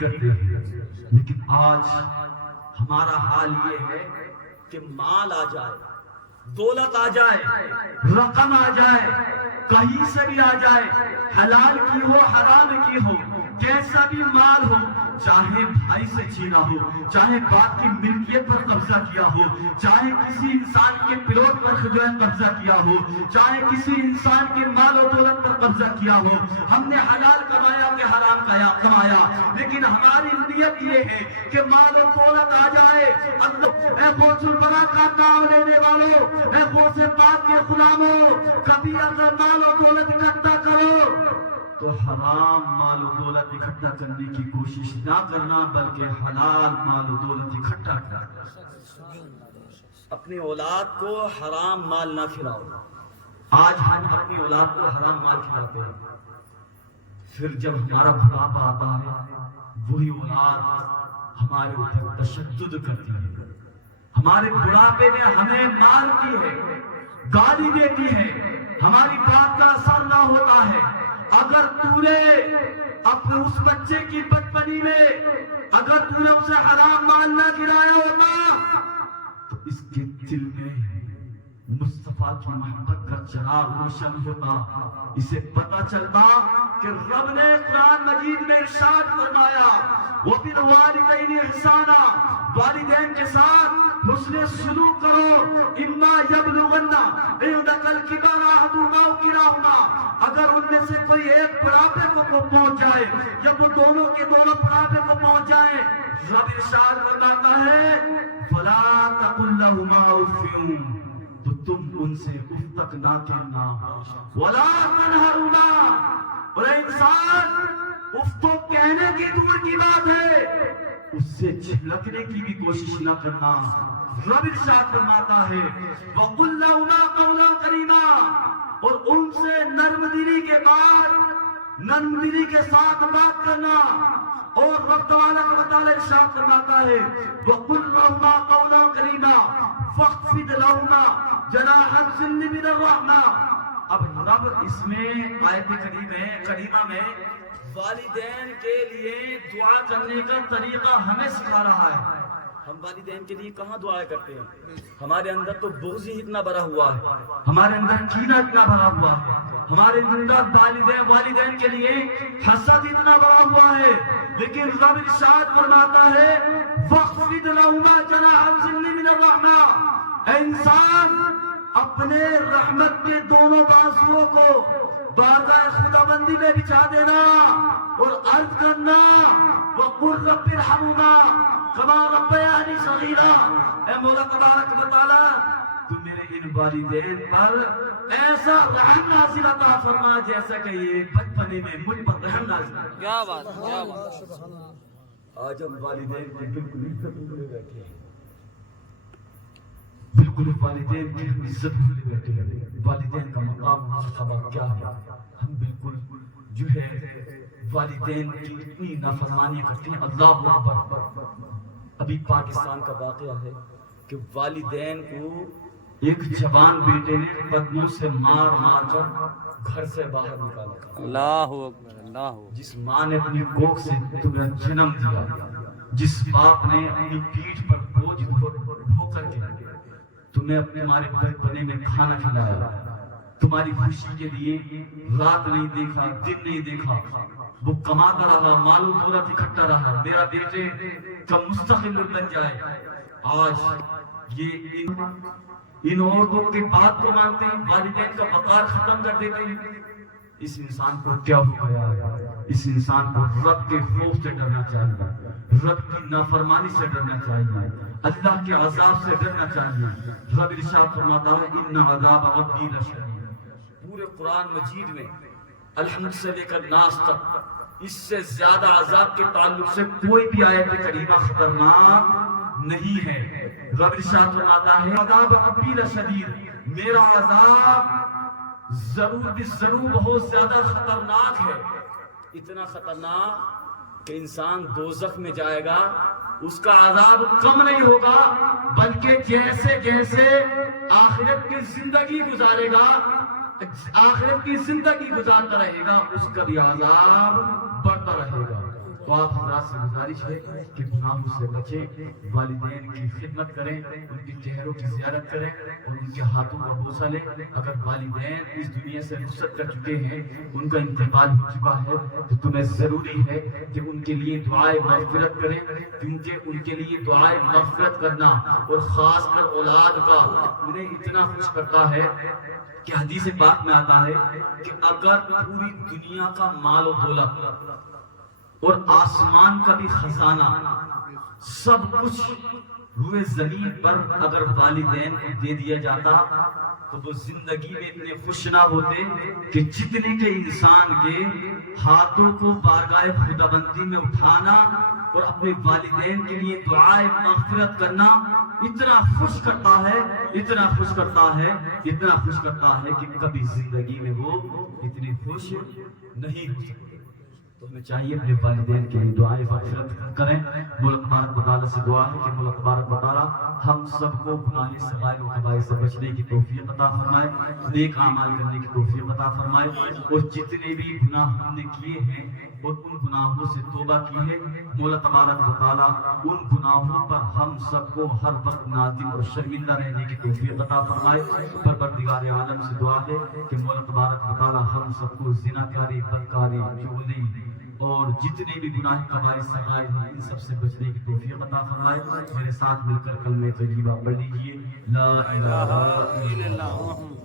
کرتے ہیں، لیکن آج ہمارا حال یہ ہے کہ مال آ جائے، دولت آ جائے، رقم آ جائے، کہیں سے بھی آ جائے، حلال کی ہو حرام کی ہو، کیسا بھی مال ہو، چاہے بھائی سے چھینا ہو، چاہے باپ کی ملکیت پر قبضہ کیا ہو، چاہے کسی انسان کے پلاٹ پر جو ہے قبضہ کیا ہو، چاہے کسی انسان کے مال و دولت پر قبضہ کیا ہو، ہم نے حلال کمایا کہ حرام کمایا، لیکن ہماری نیت یہ ہے کہ مال و دولت آ جائے۔ اے غوث البراء کا نام لینے والوں، اے غوث پاک کے غلاموں، کبھی اگر مال و دولت اکٹھا کرو تو حرام مال و دولت اکٹھا کرنے کی کوشش نہ کرنا، بلکہ حلال مال و دولت اکٹھا کرنا۔ اپنی اولاد کو حرام مال نہ کھلاؤ۔ آج ہم اپنی اولاد کو حرام مال کھلاتے ہیں، پھر جب ہمارا بڑھاپا آتا ہے وہی اولاد ہمارے اوپر تشدد کرتی ہے، ہمارے بڑھاپے میں ہمیں مارتی ہے، گالی دیتی ہے، ہماری بات کا اثر نہ ہوتا ہے۔ اگر تو نے اپنے اس بچے کی بچپنی میں اگر تو نے اسے حرام مال نہ کھلایا ہوتا تو اس کے دل میں مصطفیٰ کی محبت کا چراغ روشن ہوتا، اسے پتہ چلتا کہ رب نے قرآن مجید میں ارشاد فرمایا وَبِالْوَالِدَيْنِ إِحْسَانًا، والدین کے ساتھ حسن سلوک کرو، اِمَّا يَبْلُغَنَّ عِنْدَكَ الْكِبَرَ أَحَدُهُمَا أَوْ كِلَاهُمَا، اگر ان میں سے کوئی ایک بڑھاپے کو پہنچ جائے یا وہ دونوں کے دونوں بڑھاپے کو پہنچ جائیں، رب ارشاد فرماتا ہے فَلَا تَقُلْ لَهُمَا أُفٍّ، تو تم ان سے اف تک نہ کہنا، وَلَا تَنْهَرْهُمَا، اور انسان اف تو کہنے کی دور کی بات ہے، اس سے جھلکنے کی بھی کوشش نہ کرنا۔ رب ارشاد فرماتا ہے وَقُلْ لَهُمَا قَوْلًا كَرِيمًا، اور ان سے نرم دلی کے بعد نرم دلی کے ساتھ بات کرنا۔ اور رب تبارک و تعالی ارشاد فرماتا ہے وَقُلْ لَهُمَا قَوْلًا كَرِيمًا فَاخْفِضْ لَهُمَا جَنَاحَ الذِّلِّ مِنَ الرَّحْمَةِ۔ اب رب اس میں آیت کریمہ میں والدین کے لیے دعا کرنے کا طریقہ ہمیں سکھا رہا ہے۔ ہم والدین کے لیے کہاں دعائیں کرتے ہیں؟ ہمارے اندر تو بغض ہی اتنا بھرا ہوا ہے، ہمارے اندر کینہ اتنا بھرا ہوا ہے، ہمارے اندر والدین کے لیے حسد اتنا بھرا ہوا ہے، لیکن رب ارشاد فرماتا ہے وَاخْفِضْ لَهُمَا جَنَاحَ الذِّلِّ مِنَ الرَّحْمَةِ، اے انسان اپنے رحمت کے دونوں بازوؤں کو بارگاہ خداوندی میں بچھا دینا اور عرض کرنا وَقُلْ رَبِّ ارْحَمْهُمَا كَمَا رَبَّيَانِي صَغِيرًا، اے مولا تبارک و تعالیٰ تو میرے ان والدین پر ایسا رحم نازل عطا فرما جیسا کہ یہ بچپنے میں مجھ پر رحم نازل عطا۔ کیا بات کیا بات۔ آج ہم والدین کی بالکل عزت بھولے بیٹھے ہیں، بالکل والدین کی عزت بھولے بیٹھے ہیں، والدین کا مقام مرتبہ کیا ہے، ہم بالکل جو ہے والدین کی اتنی نافرمانی کرتے ہیں۔ اللہ اکبر، ابھی پاکستان کا واقعہ ہے کہ والدین کو ایک جوان بیٹے نے قدموں سے مار مار کر گھر سے باہر نکالا۔ اللہ اکبر، اللہ اکبر۔ جس ماں نے اپنی کوکھ سے تمہیں جنم دیا، جس باپ نے اپنی پیٹھ پر بوجھ ڈھو کر کے تمہیں اپنے ہمارے بچپنے میں کھانا کھلایا، تمہاری خوشی کے لیے رات نہیں دیکھا دن نہیں دیکھا، وہ کماتا رہا، مال و دولت اکٹھا رہا، میرا بیٹے کا مستقبل بن جائے۔ آج یہ ان عورتوں کی بات کو مانتے ہیں، والدین کا وقار ختم کر دیتے ہیں۔ اس انسان کو کیا ہو گیا ہے؟ اس انسان کو رب کے خوف سے ڈرنا چاہیے، رب کی نافرمانی سے ڈرنا چاہیے، اللہ کے عذاب سے ڈرنا چاہیے۔ رب ارشاد فرماتا ہے ان عذاب ربی لشدید۔ پورے قرآن مجید میں الحمد سے لے کر ناس تک اس سے زیادہ عذاب کے تعلق سے کوئی بھی آیت کریمہ خطرناک نہیں ہے۔ رب ارشاد فرماتا ہے عذاب ربی لشدید، میرا عذاب ضرور بھی ضرور بہت زیادہ خطرناک ہے، اتنا خطرناک کہ انسان دوزخ میں جائے گا، اس کا عذاب کم نہیں ہوگا، بلکہ جیسے جیسے آخرت کی زندگی گزارے گا، آخرت کی زندگی گزارتا رہے گا، اس کا بھی عذاب بڑھتا رہے گا۔ تو آپ حضرات سے گزارش ہے کہ گناہوں سے بچیں، والدین کی خدمت کریں، ان کے چہروں کی زیارت کریں اور ان کے ہاتھوں کا بوسہ لیں۔ اگر والدین اس دنیا سے رخصت کر چکے ہیں، ان کا انتقال ہو چکا ہے، تو تمہیں ضروری ہے کہ ان کے لیے دعائے مغفرت کریں، کیونکہ ان کے لیے دعائے مغفرت کرنا اور خاص کر اولاد کا انہیں اتنا خوش کرتا ہے کہ حدیث پاک میں آتا ہے کہ اگر پوری دنیا کا مال و دولت اور آسمان کا بھی خزانہ سب کچھ روئے زمین پر اگر والدین کو دے دیا جاتا تو وہ زندگی میں اتنے خوش نہ ہوتے کہ جتنے کے انسان کے ہاتھوں کو بارگاہ خداوندی میں اٹھانا اور اپنے والدین کے لیے دعائے مغفرت کرنا اتنا خوش کرتا ہے، اتنا خوش کرتا ہے، اتنا خوش کرتا ہے کہ کبھی زندگی میں وہ اتنی خوش نہیں ہو سکتے۔ تو ہمیں چاہیے اپنے والدین کے لیے دعائیں مغفرت کریں۔ ملک تبارک و تعالیٰ سے دعا ہے کہ ملک تبارک و تعالیٰ ہم سب کو گناہ صغائر و کبائر سے بچنے کی توفیق عطا فرمائے، نیک اعمال کرنے کی توفیق عطا فرمائے، اور جتنے بھی گناہ ہم نے کیے ہیں اور ان گناہوں سے توبہ کی ہے، مولا تبارک و تعالیٰ ان گناہوں پر ہم سب کو ہر وقت نادم اور شرمندہ رہنے کی توفیق عطا فرمائے۔ پروردگار عالم سے دعا ہے کہ مولا تبارک و تعالیٰ ہم سب کو زناکاری، بدکاری، چغلی اور جتنے بھی گناہ کبائر صغائر ہیں ان سب سے بچنے کی توفیق عطا فرمائے۔ میرے ساتھ مل کر کلمہ طیبہ پڑھ لیجیے، لا الہ الا اللہ۔